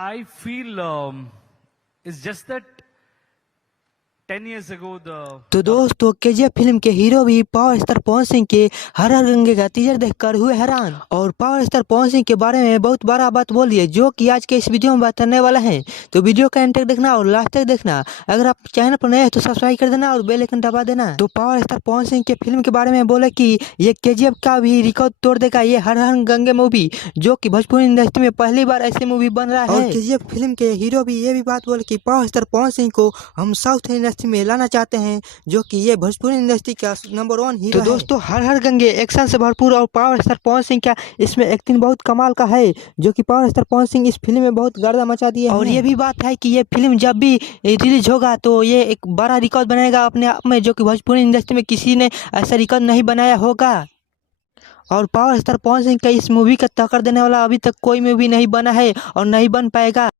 I feel it's just that 10 years ago तो दोस्तों KGF film के हीरो भी पावर स्टार पवन सिंह के हर हर गंगे का टीजर देखकर हुए हैरान और पावर स्टार पवन सिंह के बारे में बहुत बड़ा बात बोली है जो कि आज के इस वीडियो में बताने वाला है। तो वीडियो का एंड तक देखना और लास्ट तक देखना। अगर आप चैनल पर नए हैं तो सब्सक्राइब कर देना और बेल आइकन दबा देना। तो पावर स्टार पवन सिंह के फिल्म के बारे में बोले कि ये केजीएफ का भी रिकॉर्ड तोड़ देगा ये हर हर गंगे मूवी, जो कि भोजपुरी इंडस्ट्री में पहली बार ऐसी मूवी बन रहा है। और केजीएफ फिल्म के हीरो भी ये भी बात बोले कि पावर स्टार पवन सिंह को हम साउथ इंडस्ट्री में लाना चाहते हैं, जो कि ये भोजपुरी इंडस्ट्री का नंबर 1 हीरो है। तो दोस्तों हर हर गंगे एक्शन से भरपूर और पावर स्टार पवन सिंह का इसमें एक्टिंग बहुत कमाल का है, जो कि पावर स्टार पवन सिंह इस फिल्म में बहुत गर्दा मचा दिया है। और ये भी बात है कि ये फिल्म जब भी रिलीज होगा तो ये एक बड़ा रिकॉर्ड बनाएगा अपने आप में, जो कि भोजपुरी इंडस्ट्री में किसी ने ऐसा रिकॉर्ड नहीं बनाया होगा। और पावर स्टार पवन सिंह का इस मूवी का टक्कर देने वाला अभी तक कोई मूवी नहीं बना है और नहीं बन पाएगा।